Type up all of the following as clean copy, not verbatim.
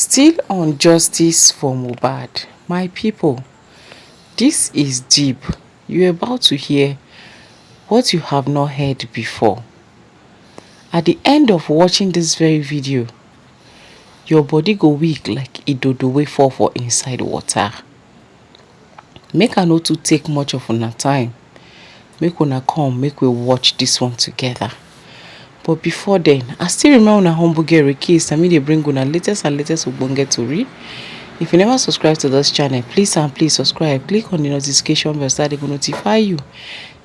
Still on justice for Mohbad, my people, this is deep. You're about to hear what you have not heard before. At the end of watching this very video, your body go weak like idodo wey fall for inside water. Make I not to take much of una time. Make una come, make we watch this one together. But before then, I still remember una humble girl Rekis. I mean, they bring una latest ogbonge tori. If you never subscribe to this channel, please subscribe. Click on the notification bell so that they will notify you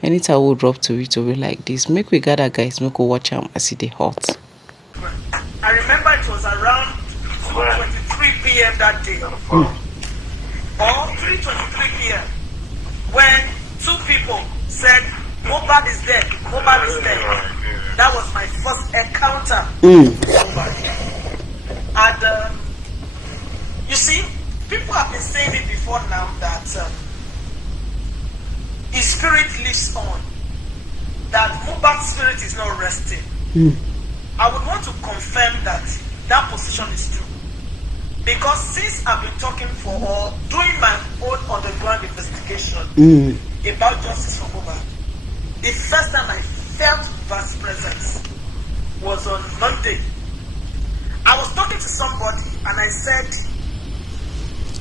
anytime we drop tori like this. Make we gather, guys. Make we watch them as they hot. I remember it was around 2:23 p.m. that day, or 3:23 p.m. when two people said, "Mohbad is dead. Mohbad is dead." That was my first encounter with Mohbad. And you see, people have been saying it before now that his spirit lives on. That Mohbad's spirit is not resting. I would want to confirm that that position is true. Because since I've been talking for or doing my own underground investigation about justice for Mohbad, the first time I felt God's presence was on Monday. I was talking to somebody and I said,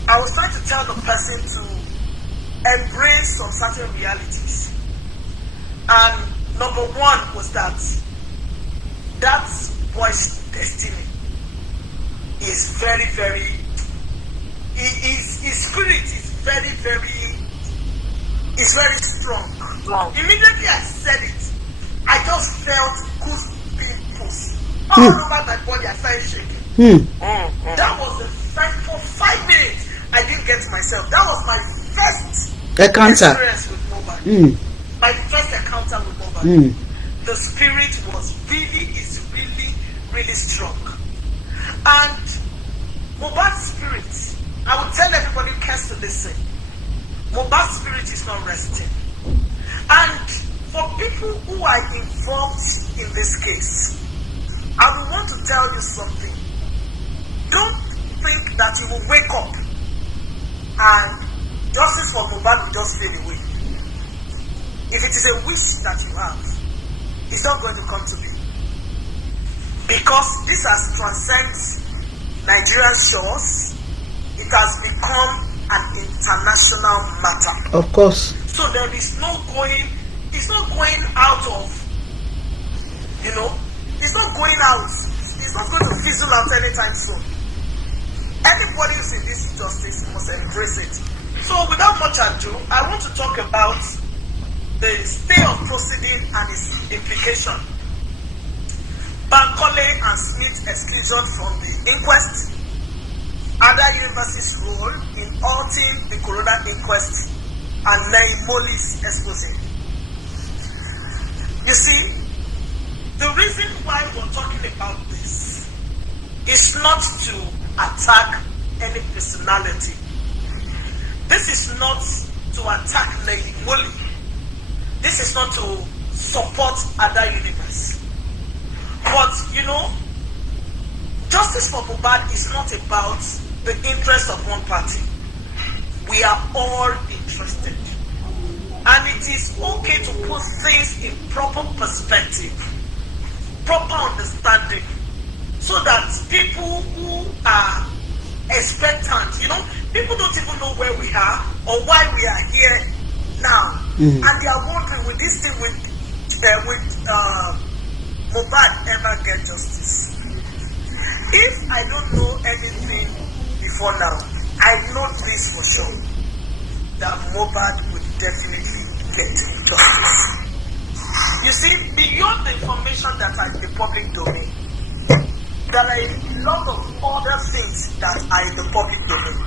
I was trying to tell the person to embrace some certain realities. And number one was that boy's destiny is very, very, his spirit is very, is very strong. Wow. Immediately I said it, I just felt goosebumps all over my body. I started shaking. That was the first, for 5 minutes, I didn't get to myself. That was my first experience with Mohbad. My first encounter with Mohbad. The spirit is really strong. And Mohbad's spirit, I would tell everybody who cares to listen, Mohbad's spirit is not resting. And for people who are involved in this case, I would want to tell you something. Don't think that you will wake up and justice for Mohbad will just fade away. If it is a wish that you have, it's not going to come to be. Because this has transcended Nigerian shores, it has become an international matter. Of course. So there is no going, it's not going out of, it's not going out. It's not going to fizzle out anytime soon. Anybody who's in this justice must embrace it. So without much ado, I want to talk about the stay of proceeding and its implication. Bankole and Smith exclusion from the inquest, other universities' role in halting the corona inquest, and Naimoli's Expøsēd. You see, the reason why we're talking about this is not to attack any personality. This is not to attack Naimoli. This is not to support other universe. But, justice for Mohbad is not about the interest of one party. We are all interested. And it is okay to put things in proper perspective, proper understanding, so that people who are expectant, people don't even know where we are or why we are here now. And they are wondering, will this thing with Mohbad ever get justice? If I don't know anything before now, I know this for sure, that Mohbad will definitely get justice. You see, beyond the information that are in the public domain, there are a lot of other things that are in the public domain.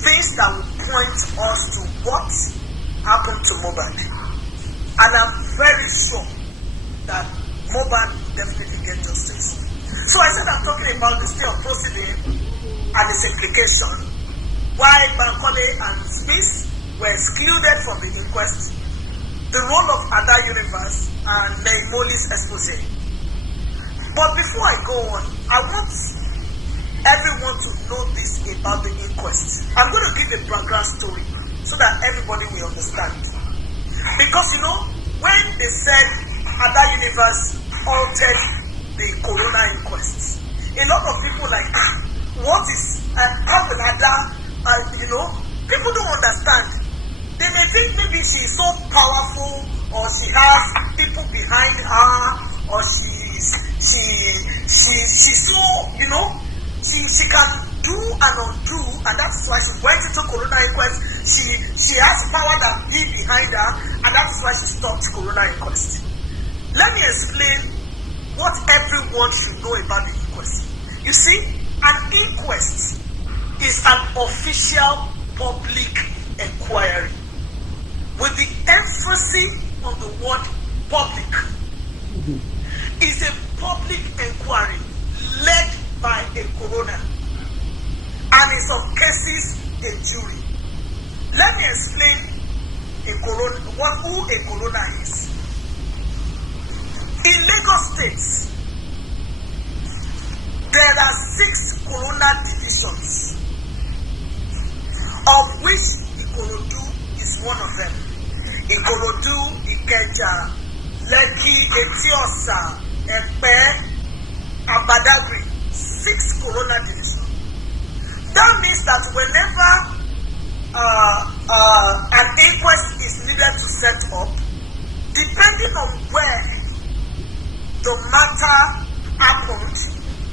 Things that will point us to what happened to Mohbad. And I'm very sure that Mohbad will definitely get justice. So I said I'm talking about the stay of proceeding and its implication. Why Bankole and Smith were excluded from the inquest, the role of Ada Universe and Naimoli's Expøsēd. But before I go on, I want everyone to to know this about the inquest. I'm going to give a background story so that everybody will understand. Because you know, when they said Ada Universe altered the corona inquest, a lot of people like, what is, how will Ada, you know, people don't understand. They may think maybe she is so powerful, or she has people behind her, or she's so, you know, she can do and undo, and that's why she went into corona inquest. She has power that be behind her, and that's why she stopped corona inquest. Let me explain what everyone should know about the inquest. You see, an inquest is an official public inquiry with the emphasis on the word public. Is a public inquiry led by a coroner, and in some cases a jury. Let me explain who a coroner is. In Lagos State, there are 6 coroner divisions, of which Ikorodu is one of them. Ikorodu, Ikeja, Lekki, Etiosa, Epe, and Badagry. 6 coroner divisions. That means that whenever an inquest is needed to set up, depending on where the matter happened,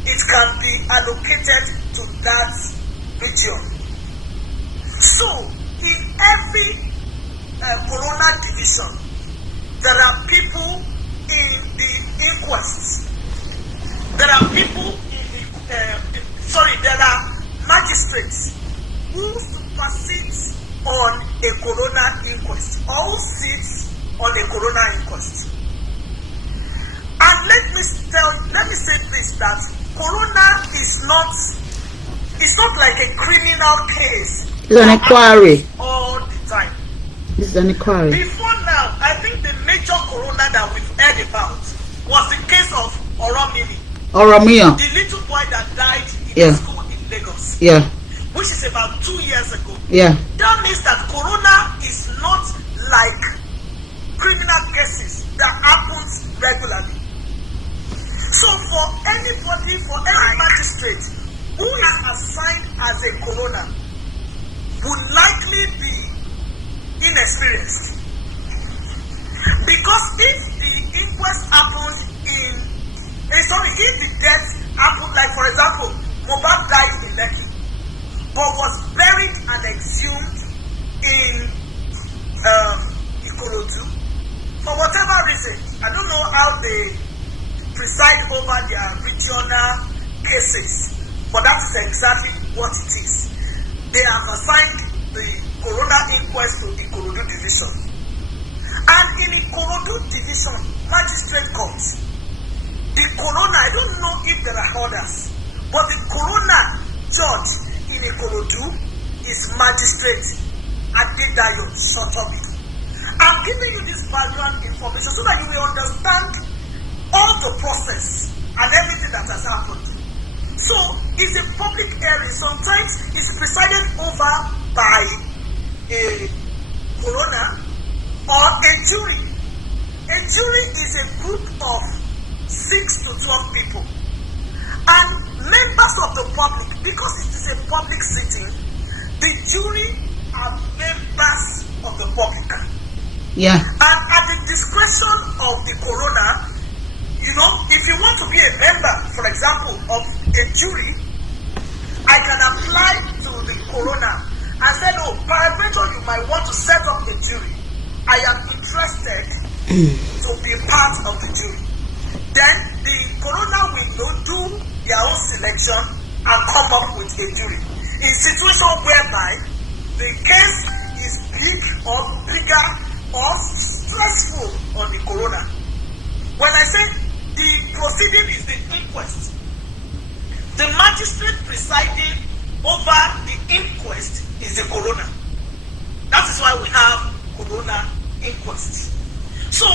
it can be allocated to that region. So, in every coroner division, there are people in the inquest. There are people there are magistrates who supersede on a coroner inquest, or who sits on a coroner inquest. And let me say this, that coroner is not like a criminal case. It's an inquiry. All the time. It's an inquiry. Before now, I think the major coroner that we've heard about was the case of Oromini. Oromia. The little boy that died in the school in Lagos. Yeah. Which is about 2 years ago. Yeah. That means that corona is not like criminal cases that happens regularly. So for anybody, for any magistrate who is assigned as a coroner, would likely be inexperienced. Because if the inquest happens if the death happened, like for example, mohbad died in Lekki, but was buried and exhumed in Ikorodu, for whatever reason, I don't know how they preside over their regional cases, but that is exactly what it is. They have assigned the coroner inquest to Ikorodu division. And in Ikorodu division, magistrate court, the coroner, I don't know if there are others, but the coroner judge in Ikorodu is magistrate Adedayo Sotobi. I'm giving you this background information so that you will understand all the process and everything that has happened. So, it's a public area. Sometimes it's presided over by a coroner or a jury. A jury is a group of 6 to 12 people. And members of the public, because it is a public sitting, the jury are members of the public. Yeah. And at the discretion of the coroner, you know, if you want to be a member, for example, of a jury, I can apply to the coroner and say, oh, peradventure you might want to set up a jury. I am interested to be part of the jury. Then the coroner will do their own selection and come up with a jury. In situation whereby the case is big or bigger or stressful on the coroner. When I say the proceeding is the inquest, the magistrate presiding over the inquest is the coroner. That is why we have coroner inquest. So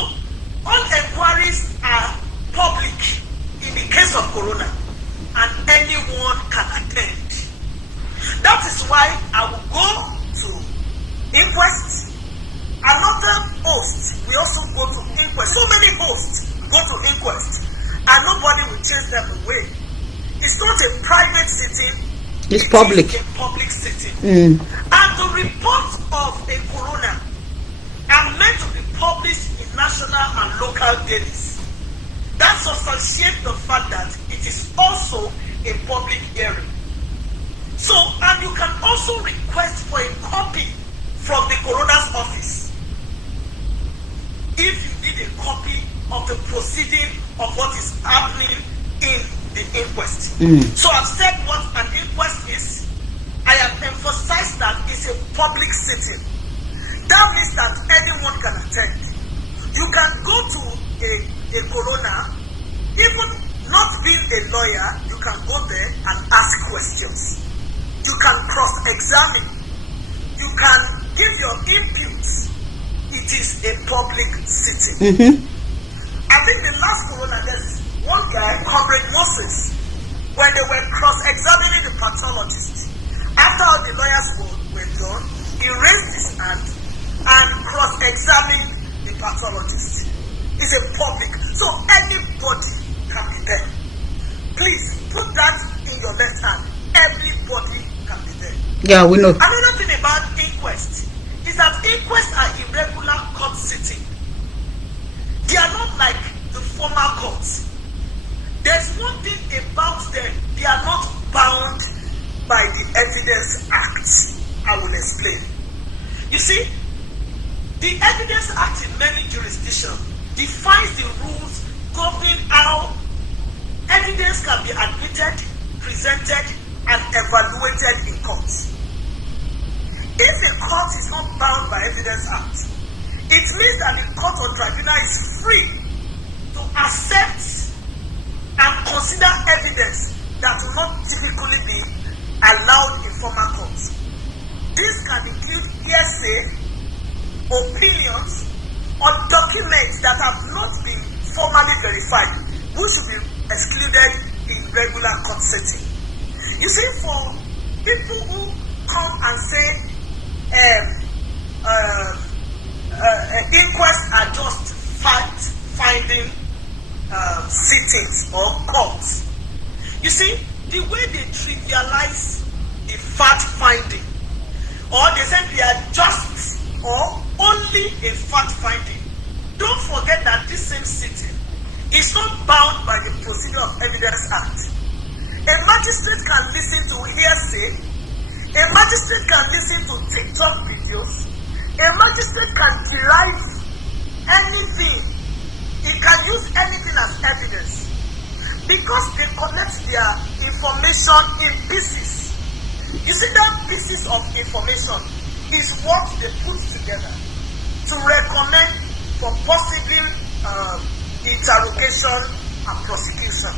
all inquiries are public in the case of coroner, and anyone can attend. why I will go to inquest. Another host, we also go to inquest. So many hosts go to inquest, and nobody will chase them away. It's not a private sitting. It's public. It's a public sitting. Mm. And the reports of a coroner are meant to be published in national and local dailies. That substantiates the fact that it is also a public hearing. So, and you can also request for a copy from the coroner's office if you need a copy of the proceeding of what is happening in the inquest. So I've said what an inquest is. I have emphasized that it's a public sitting. That means that anyone can attend. You can go to a coroner, even not being a lawyer, you can go there and ask questions. You can cross-examine. You can give your inputs. It is a public sitting. I think the last coroner, there's one guy, Comrade Moses, when they were cross-examining the pathologist, after all the lawyers were done, he raised his hand and cross-examined the pathologist. It's a public, so anybody can be there. Please put that in your left hand. Everybody can be there. Yeah, we know. Another thing about inquest is that inquests are irregular court sitting. They are not like the formal courts. There's one thing about them, they are not bound by the Evidence Act. I will explain. You see, the Evidence Act in many jurisdictions defines the rules governing how evidence can be admitted, presented, and evaluated in court. If a court is not bound by Evidence Act, it means that the court or tribunal is free to accept and consider evidence that will not typically be allowed in formal courts. This can include hearsay, opinions, or documents that have not been formally verified, which should be excluded in regular court setting. You see, for people who come and say inquests are just fact-finding sittings or courts, you see, the way they trivialize the fact-finding, or they say they are just or only a fact-finding, don't forget that this same sitting is not bound by the Procedure of Evidence Act. A magistrate can listen to hearsay. A magistrate can listen to TikTok videos. A magistrate can derive anything. He can use anything as evidence because they collect their information in pieces. You see, that pieces of information is what they put together to recommend for possible interrogation and prosecution.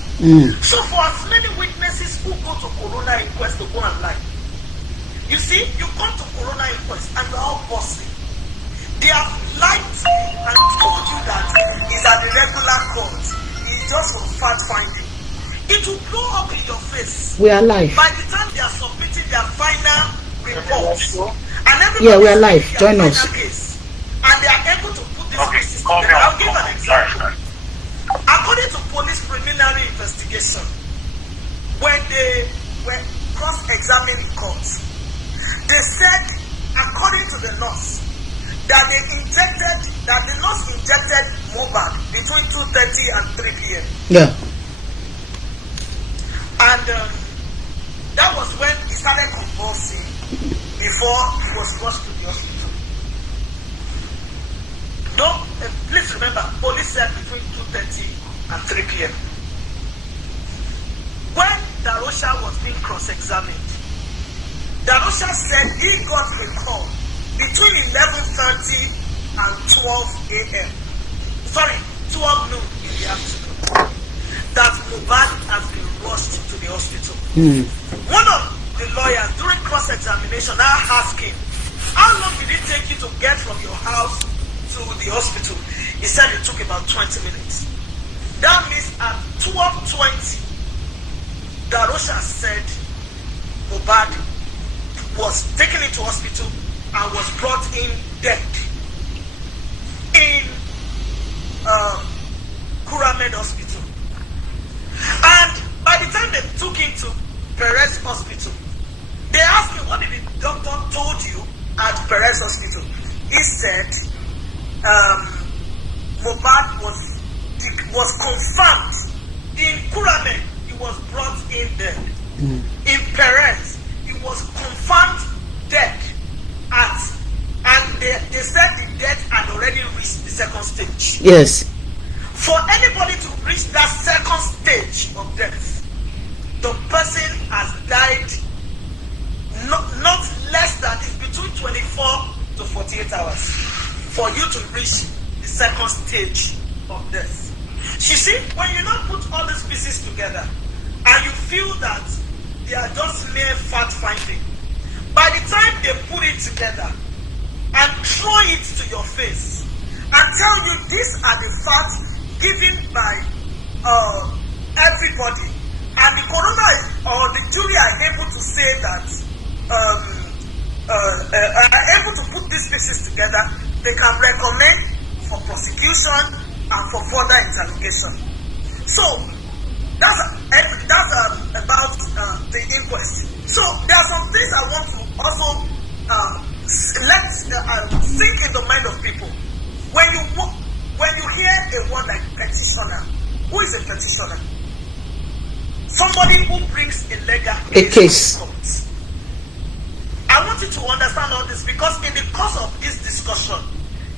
So for as many witnesses who go to coroner inquest to go and lie, you see, you come to coroner inquest and you're all bossy. They have lied to you and told you that it's at the regular court. It's just for fact finding. It will blow up in your face. We are live. By the time they are submitting their final reports, and everybody Yeah, we are live. Join us. Case, and they are able to put this cases together. I'll give an example. According to police preliminary investigation, when they were cross-examined in court, they said, according to the nurse, that the nurse injected mohbad between 2:30 and 3 p.m. Yeah. And that was when he started convulsing before he was rushed to the hospital. Please remember, police said between 2:30 and 3 p.m. When Darosha was being cross-examined, Darosha said he got a call between 11:30 and 12 a.m. Sorry, 12 noon in the afternoon. That mohbad has been rushed to the hospital. One of the lawyers during cross-examination now asked him, how long did it take you to get from your house to the hospital? He said it took about 20 minutes. That means at 12:20, Darosha said mohbad was taken into hospital and was brought in dead in Kuramed Hospital. And by the time they took him to Perez Hospital, they asked me, what did the doctor told you at Perez Hospital? He said mohbad was confirmed in Kuramed. He was brought in dead. In Perez, he was confirmed dead and they said the death had already reached the second stage. Yes. For anybody to reach that second stage of death, the person has died not less than, it's between 24 to 48 hours for you to reach the second stage of death. You see, when you now put all these pieces together and you feel that they are just mere fact finding, by the time they put it together and throw it to your face and tell you these are the facts given by everybody, and the coroner or the jury are able to say that are able to put these pieces together, they can recommend for prosecution and for further interrogation. So that's about the inquest. So there are some things I want to also think in the mind of people. When you hear a word like petitioner, who is a petitioner? Somebody who brings a legal case. I want you to understand all this, because in the course of this discussion,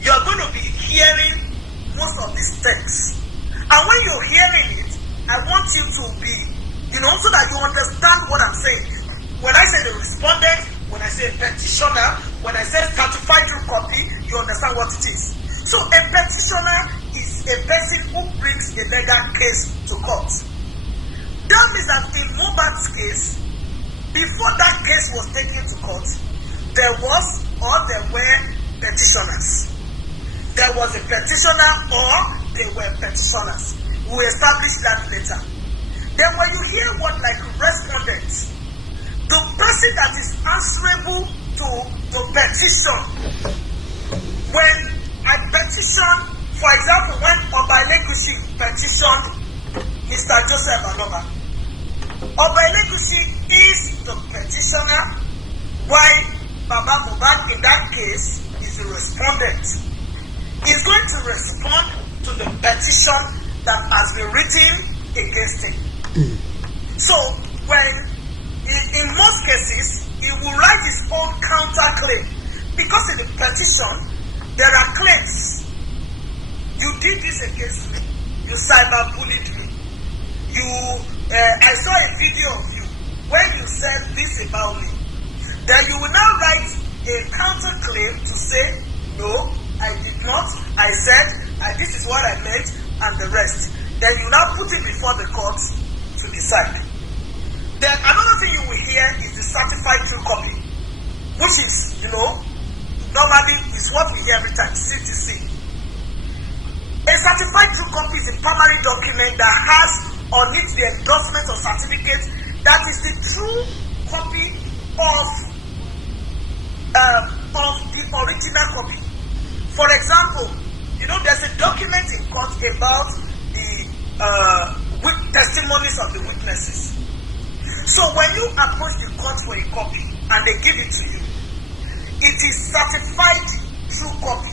you are going to be hearing most of these texts. And when you're hearing it, I want you to be, so that you understand what I'm saying. When I say the respondent, when I say petitioner, when I say certified true copy, you understand what it is. So a petitioner is a person who brings a legal case to court. That means that in mohbad's case, before that case was taken to court, there were petitioners. There was a petitioner or they were petitioners. We will establish that later. Then when you hear what like respondents, the person that is answerable to the petition, when I petition, for example, when Obailekushi petitioned Mr. Joseph Aloba, Obailekushi is the petitioner, while Baba Mohbad in that case is the respondent. He's going to respond to the petition that has been written against him. So when in most cases he will write his own counterclaim, because in the petition there are claims. You did this against me. You cyberbullied me. I saw a video of you when you said this about me. Then you will now write a counterclaim to say, no, I did not. I said, this is what I meant, and the rest. Then you now put it before the court to decide. Then another thing you will hear is the certified true copy, which is, normally is what we hear every time, CTC. A certified true copy is a primary document that has on it the endorsement or certificate that is the true copy of the original copy. For example, there's a document in court about the testimonies of the witnesses. So when you approach the court for a copy and they give it to you, it is certified true copy.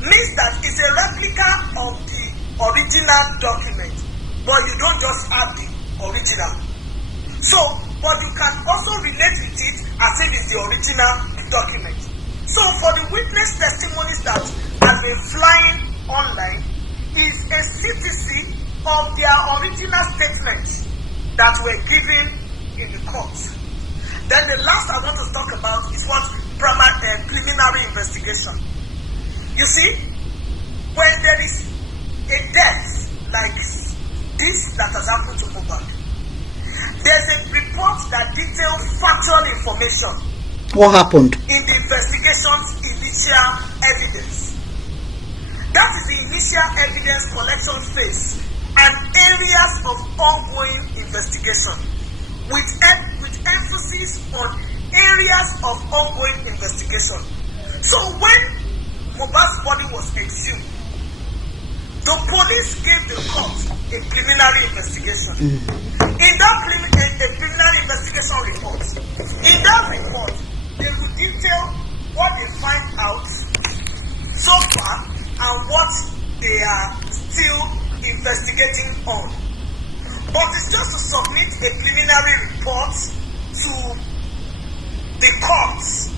Means that it's a replica of the original document, but you don't just have the original. So, but you can also relate with it as if it's the original document. So for the witness testimonies that have been flying online is a CTC of their original statements that were given in the court. Then the last I want to talk about is what preliminary investigation. You see, when there is a death like this that has happened to mohbad, there's a report that details factual information. What happened? In the investigation's initial evidence. That is the initial evidence collection phase and areas of ongoing investigation with emphasis on areas of ongoing investigation. So when Mohbad's body was exhumed, the police gave the court a preliminary investigation. In that preliminary investigation report, they will detail what they find out so far and what they are still investigating on. But it's just to submit a preliminary report to the courts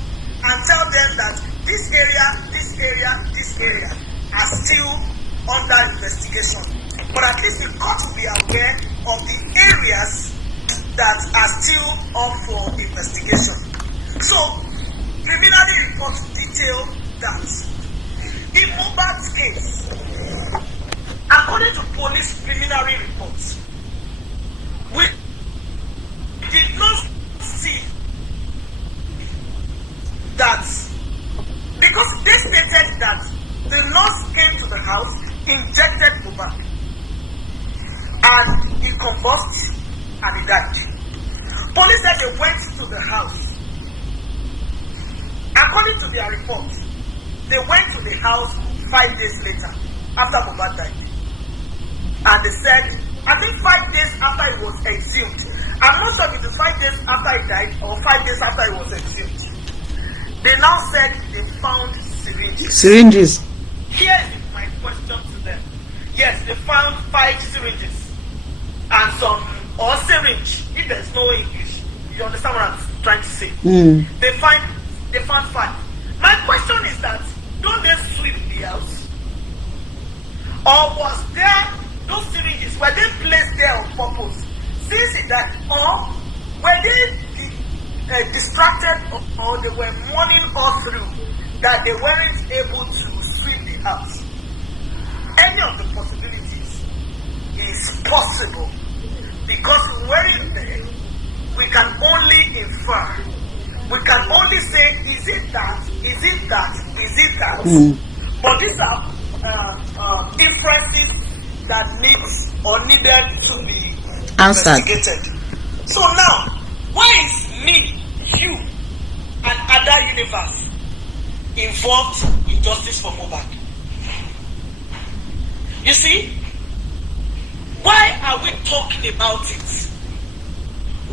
and tell them that this area are still under investigation. But at least the court will be aware of the areas that are still up for investigation. So, preliminary report detail that in Mohbad's case, according to police preliminary reports, we did not see that, because they stated that the nurse came to the house, injected Mohbad, and he combusted and he died. Police said they went to the house. According to their report, they went to the house 5 days later after Mohbad died. And they said, I think 5 days after he was exhumed. I'm not sure if it was 5 days after he died or 5 days after he was exhumed. They now said they found syringes. Here is my question to them. Yes, they found 5 syringes and some, or syringe, if there's no English. You understand what I'm trying to say? They found 5. My question is that, don't they sweep the house? Or was there, those syringes, were they placed there on purpose? Since that, or were they distracted, or they were mourning all through that they weren't able to sweep the house? Any of the possibilities is possible, because we weren't there. We can only infer. We can only say, is it that? But these are inferences that needed to be investigated. So now, why is me, you, and other universe involved in justice for Mohbad? You see, why are we talking about it?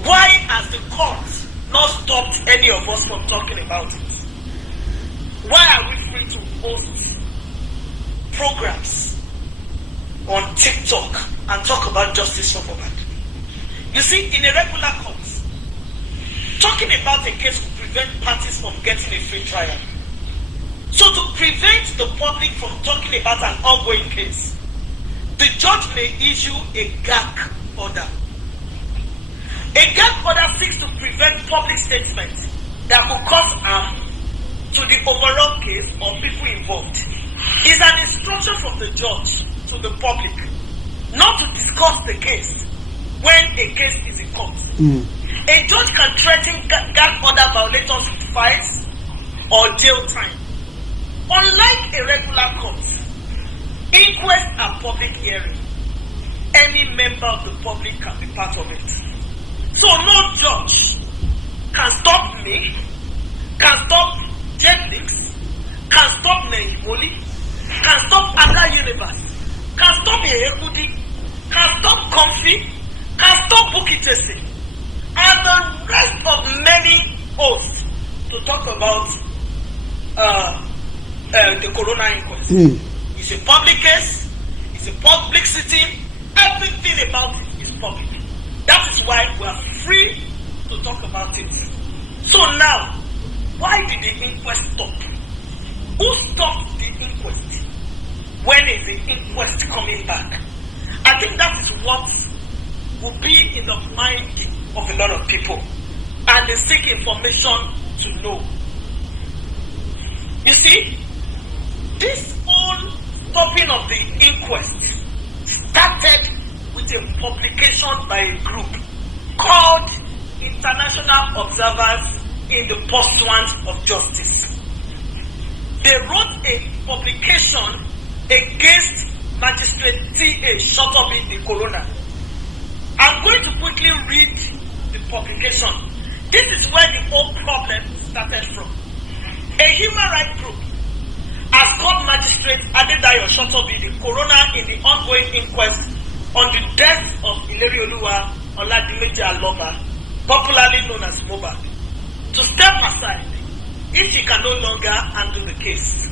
Why has the court not stopped any of us from talking about it? Why are we free to host programs on TikTok and talk about justice for Mohbad? You see, in a regular court, talking about a case will prevent parties from getting a free trial. So to prevent the public from talking about an ongoing case, the judge may issue a gag order. A gag order seeks to prevent public statements that could cause harm to the overall case or people involved. It's an instruction from the judge to the public not to discuss the case when a case is in court. A judge can threaten gag order violators with fines or jail time. Unlike a regular court, inquest and public hearing, any member of the public can be part of it. So no judge can stop me, can stop Jetix, can stop Mehimoli, can stop Ada Universe, can stop Yehudi, can stop Comfy, can stop Bukitese, and the rest of many oaths to talk about the Corona inquest. It's a public case, it's a public sitting, everything about it is public. That is why we are free to talk about it. So now, why did the inquest stop? Who stopped the inquest? When is the inquest coming back? I think that is what will be in the mind of a lot of people, and they seek information to know. You see, this whole stopping of the inquest started with a publication by a group called International Observers in the Pursuit of Justice. They wrote a publication against Magistrate T.A. Shotobi the Corona. I'm going to quickly read the publication. This is where the whole problem started from. A human rights group has called magistrate Adedayo Shotobi the coroner in the ongoing inquest on the death of Ilerioluwa Oladimeji Aloba, popularly known as mohbad, to step aside if he can no longer handle the case.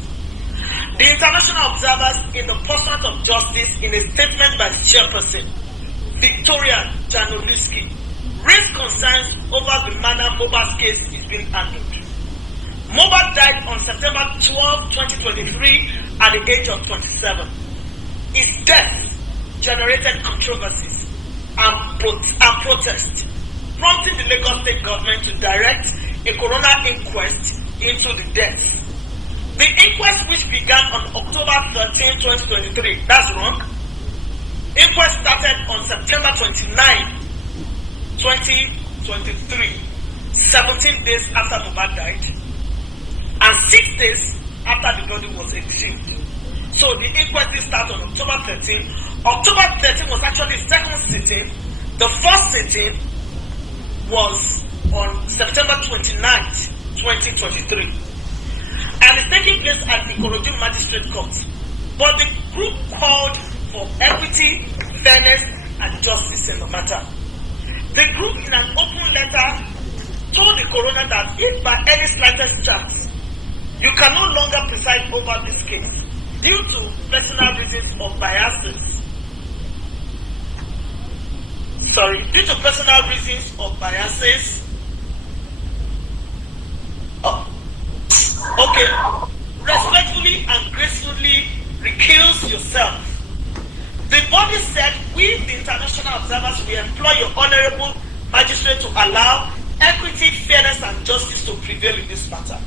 The international observers, in the pursuit of justice, in a statement by the chairperson, Victoria Janowski, raised concerns over the manner Mohbad's case is being handled. Mohbad died on September 12, 2023 at the age of 27. His death generated controversies and protests, prompting the Lagos State government to direct a coroner inquest into the death. The inquest, which began on October 13, 2023, that's wrong. Inquest started on September 29, 2023, 17 days after Mohbad died, and 6 days after the body was exhumed. So the inquest started on October 13. October 13 was actually the second sitting. The first sitting was on September 29th, 2023. And it's taking place at the Ikorodu Magistrate Court. But the group called for equity, fairness, and justice in the matter. The group, in an open letter, told the coroner that if by any slightest chance you can no longer preside over this case due to personal reasons or biases, due to personal reasons or biases, respectfully and gracefully recuse yourself. The body said, we, the international observers, we employ your honorable magistrate to allow equity, fairness, and justice to prevail in this matter.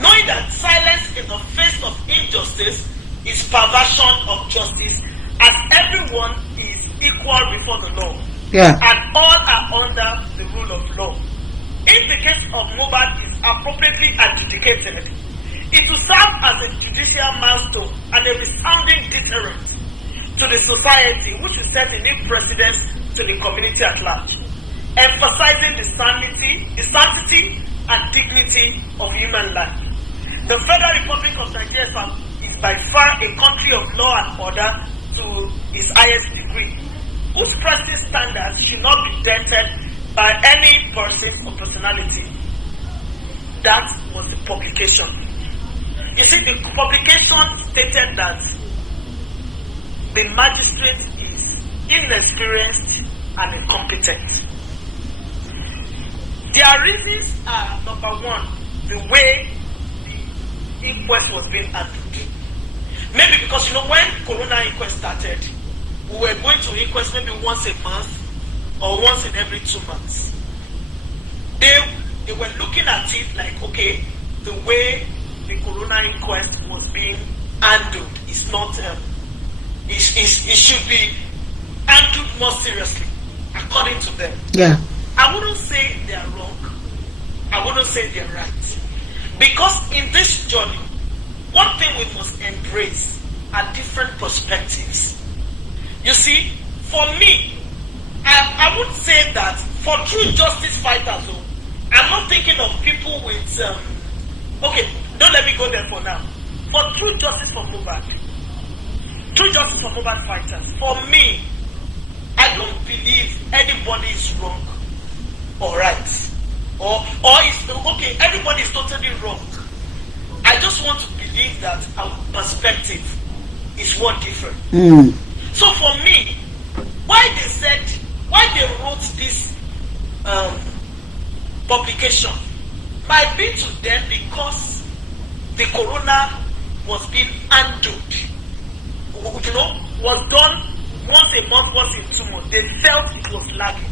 Knowing that silence in the face of injustice is perversion of justice, as everyone is equal before the law. Yeah. And all are under the rule of law. If the case of Mohbad is appropriately adjudicated, it will serve as a judicial milestone and a resounding deterrent to the society, which will set a new precedent to the community at large, emphasizing the sanctity and dignity of human life. The Federal Republic of Nigeria is by far a country of law and order to its highest degree, whose practice standards should not be dented by any person or personality. That was the publication. You see, the publication stated that the magistrate is inexperienced and incompetent. Their reasons are, number one, the way the inquest was being handled. Maybe because, when Corona inquest started, we were going to inquest maybe once a month or once in every 2 months. They were looking at it like, okay, the way the Corona inquest was being handled is not, it should be handled more seriously, according to them. Yeah. I wouldn't say they are wrong. I wouldn't say they are right. Because in this journey, one thing we must embrace are different perspectives. You see, for me, I would say that for true justice fighters, I'm not thinking of people with, okay, don't let me go there for now. For true justice for mohbad, true justice for mohbad fighters, for me, I don't believe anybody is wrong or right. Or it's okay, everybody is totally wrong. I just want to believe that our perspective is one different. So for me, why they wrote this publication might be to them because the corona was being handled, was done once a month, once in 2 months. They felt it was lagging.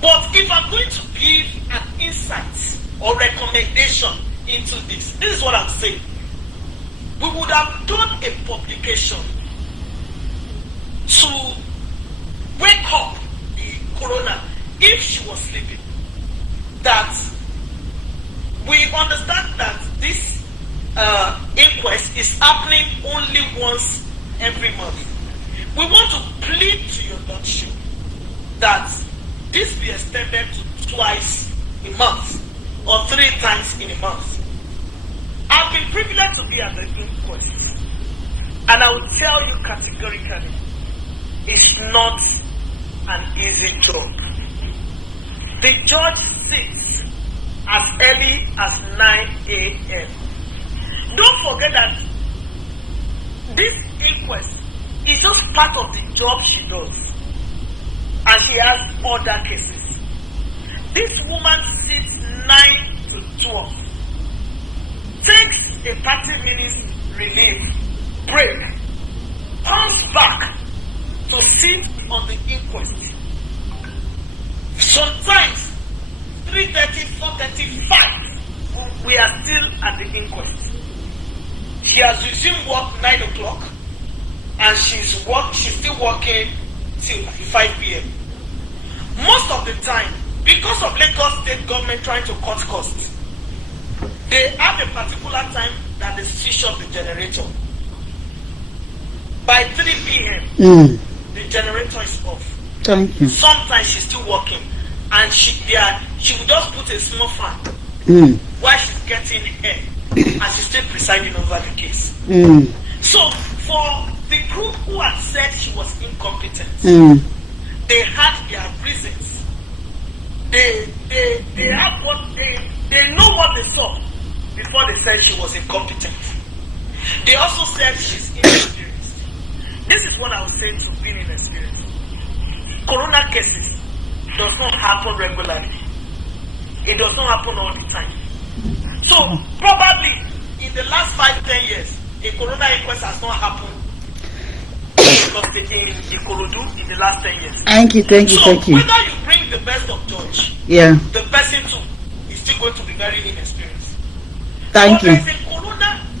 But if I'm going to give an insight or recommendation into this is what I'm saying. We would have done a publication to wake up the corona if she was sleeping. That we understand that this inquest is happening only once every month. We want to plead to your lordship that this be extended to twice a month or 3 times in a month. I've been privileged to be at the inquest, and I will tell you categorically, it's not an easy job. The judge sits as early as 9 a.m. Don't forget that this inquest is just part of the job she does, and she has other cases. This woman sits 9 to 12, takes a 30 minutes relief break, comes back to sit on the inquest. Sometimes 3:30, 4:35, we are still at the inquest. She has resumed work 9 o'clock, and she's still working till 5 p.m. Most of the time, because of Lagos state government trying to cut costs, they have a particular time that they switch off the generator. By 3 p.m., the generator is off. Thank you. Sometimes she's still working, and she will just put a small fan while she's getting air, and she's still presiding over the case. So for the group who had said she was incompetent, they had their reasons. They have what they know what they saw before they said she was incompetent. They also said she's inexperienced. This is what I would say to being inexperienced. Corona cases does not happen regularly. It does not happen all the time. So probably in the last 5-10 years, a corona inquest has not happened in Ikorodu in the last 10 years. Thank you. So whether you bring the best of judge, the person too is still going to be very inexperienced. Thank you.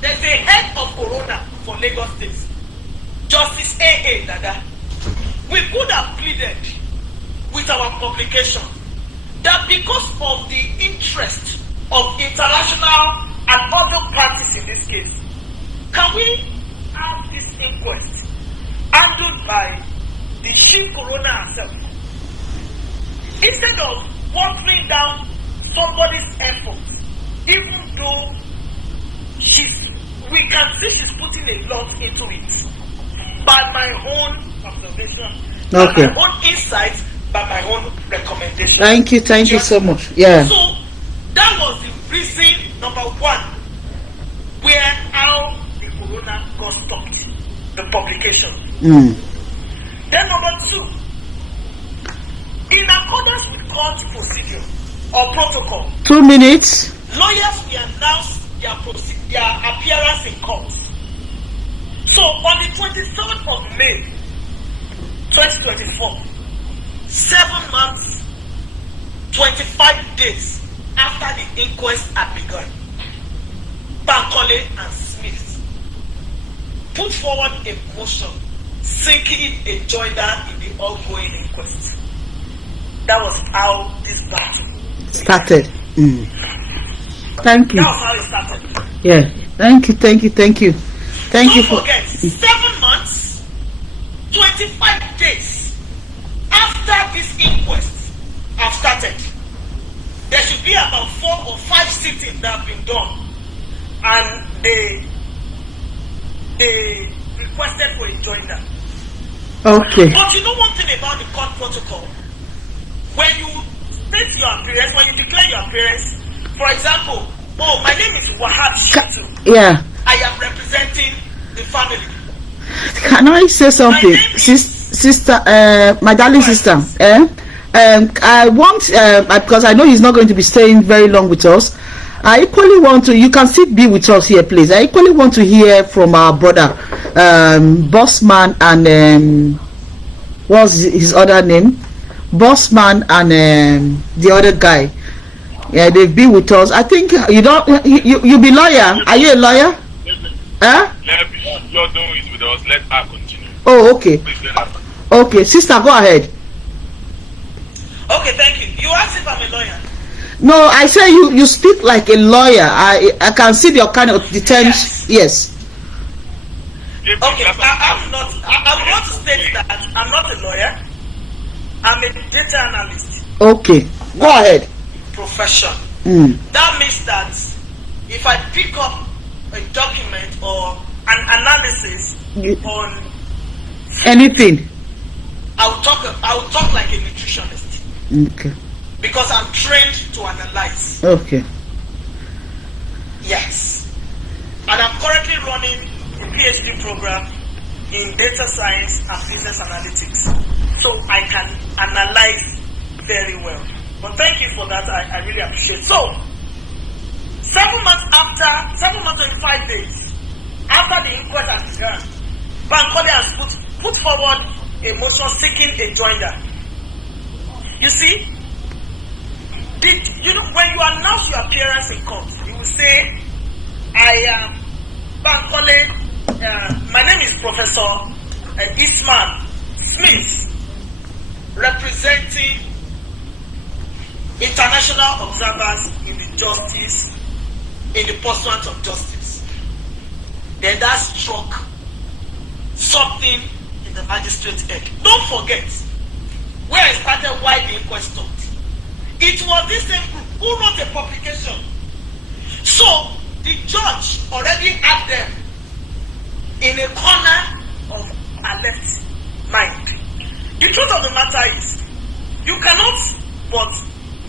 There's a head of corona for Lagos State, Justice A.A. Dada. We could have pleaded with our publication that because of the interest of international and other parties in this case, can we have this inquest handled by the chief corona herself, instead of watering down somebody's effort, even though we can see she's putting a lot into it. By my own observation, by my own insights, by my own recommendation. Thank you so much. Yeah. So that was the reason number 1, where how the corona got stopped, the publication. Then number 2, in accordance with court procedure or protocol, 2 minutes. Lawyers will announce their appearance in court. So on the 23rd of May 2024, 7 months, 25 days after the inquest had begun, Bankole and Smith put forward a motion seeking a joiner in the ongoing inquest. That was how this battle started. Thank you. That was how it started. Yeah. Thank you. Don't forget, 7 months, 25 days after this inquest have started, there should be about 4 or 5 sittings that have been done, and they requested for a joiner. Okay. But you know one thing about the court protocol? When you state your appearance, when you declare your appearance, for example, my name is Wahab Shitu. Yeah. I am representing the family. Can I say something, sister? My darling sister. I want because I know he's not going to be staying very long with us. I equally want to. You can still be with us here, please. I equally want to hear from our brother, Bossman, and what's his other name? Bossman and the other guy. Yeah, they've been with us. I think you don't. You be lawyer. Are you a lawyer? Huh? You're doing it with us. Let her continue. Oh, okay. Okay, sister, go ahead. Okay, thank you. You asked if I'm a lawyer. No, I say you speak like a lawyer. I can see your kind of the terms. Yes. Okay, I'm not. I want to state that I'm not a lawyer. I'm a data analyst. Okay. Go ahead. Profession. That means that if I pick up a document or an analysis on anything, I will talk like a nutritionist. Okay. Because I'm trained to analyze. Okay. Yes. And I'm currently running a PhD program in data science and business analytics. So I can analyze very well. But thank you for that. I really appreciate it. So 7 months and 5 days after the inquest has begun, Bankole has put forward a motion seeking a joinder. You see, when you announce your appearance in court, you will say, I am Bankole, my name is Professor Ismail Smith, representing international observers in the pursuit of justice. Then that struck something in the magistrate's head. Don't forget where I started, why the inquest stopped. It was this same group who wrote a publication. So the judge already had them in a corner of her left mind. The truth of the matter is, you cannot but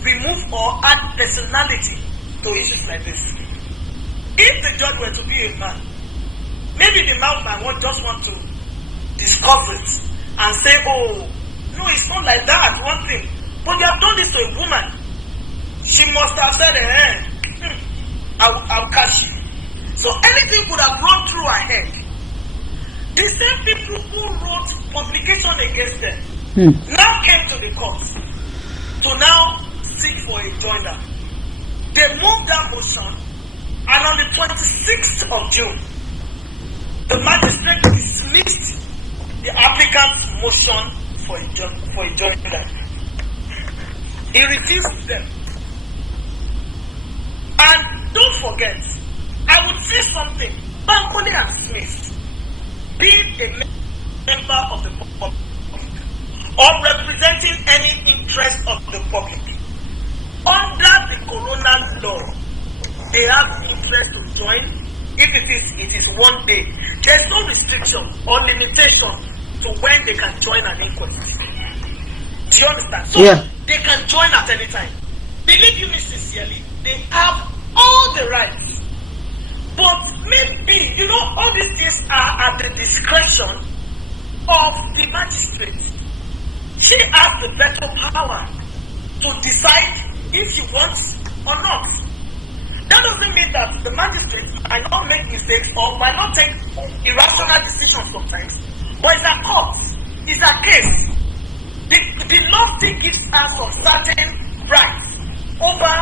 remove or add personality to issues like this. If the judge were to be a man, maybe the man might just want to discuss it and say, oh, no, it's not like that, one thing. But you have done this to a woman. She must have said, I'll catch you. So anything could have run through her head. The same people who wrote publication against them now came to the court to now seek for a joiner. They moved that motion, and on the 26th of June, the magistrate dismissed the applicant's motion for a joiner. He refused them. And don't forget, I would say something. Bankole and Smith, being a member of the public or representing any interest of the public, under the Corona law, they have interest to join. If it is 1 day, there's no restriction or limitation to when they can join an inquest. Do you understand? So they can join at any time. Believe you me sincerely, they have all the rights. But maybe, all these things are at the discretion of the magistrate. She has the better power to decide if she wants or not. That doesn't mean that the magistrate might not make mistakes or might not take irrational decisions sometimes. But it's a court, it's a case. The law still gives her some certain rights over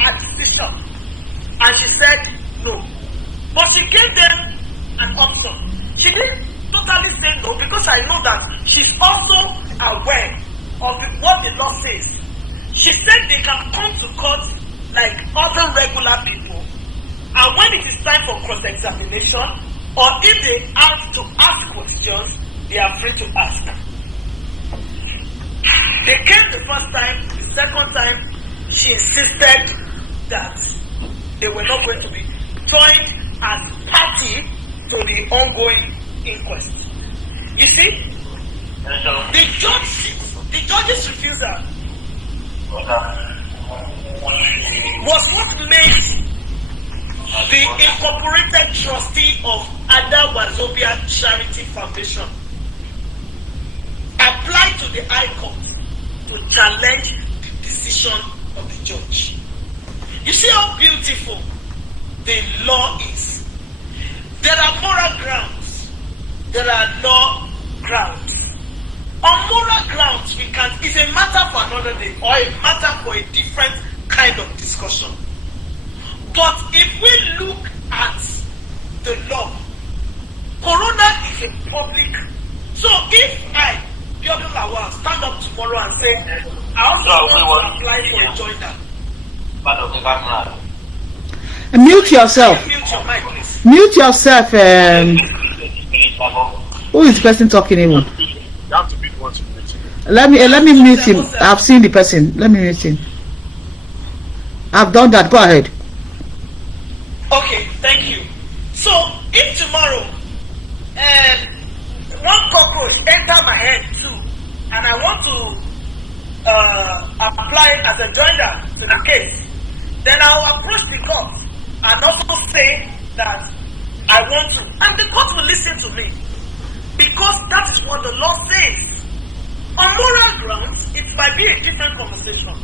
her decision. And she said no. But she gave them an option. She didn't totally say no because I know that she's also aware of what the law says. She said they can come to court like other regular people, and when it is time for cross-examination, or if they have to ask questions, they are free to ask. They came the first time, the second time, she insisted that they were not going to be joined as party to the ongoing inquest. You see, the judge's refusal was what made the incorporated trustee of Ada Wazobia Charity Foundation apply to the High Court to challenge the decision of the judge. You see how beautiful the law is. There are moral grounds. There are law grounds. On moral grounds, it's a matter for another day or a matter for a different kind of discussion. But if we look at the law, Corona is a public. So if I, Biodun Lawal, stand up tomorrow and say, I also want to apply for a joiner. Mute yourself. Mute your mic, please. Mute yourself. Who is the person talking even? You have to be the one to mute him. Let me mute him. I've seen the person. Let me mute him. I've done that. Go ahead. Okay, thank you. So if tomorrow one cockroach enter my head too, and I want to apply as a joiner to the case, then I will approach the court and also say that I want to, and the court will listen to me, because that is what the law says. On moral grounds, it might be a different conversation.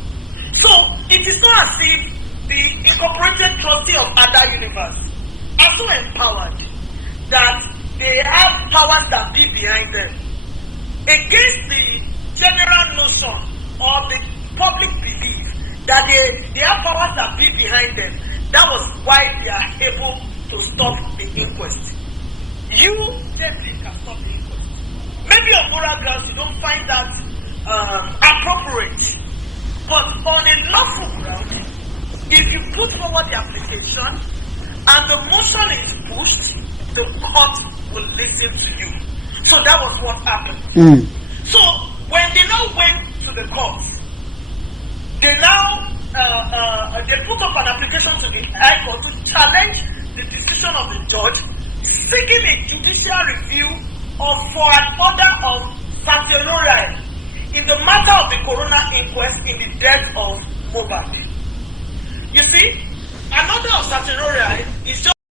So it is not as if the incorporated trustee of other universe are so empowered that they have powers that be behind them. Against the general notion or the public belief that they have powers that be behind them, that was why they are able to stop the inquest. You definitely can stop the inquest. Maybe on moral grounds you don't find that appropriate, but on a lawful ground, if you put forward the application and the motion is pushed, the court will listen to you. So that was what happened. So when they now went to the court, they now they put up an application to the High Court to challenge the decision of the judge, seeking a judicial review for an order of sēçrēt in the matter of the coroner inquest in the death of mohbad. You see, an order of sēçrēt is just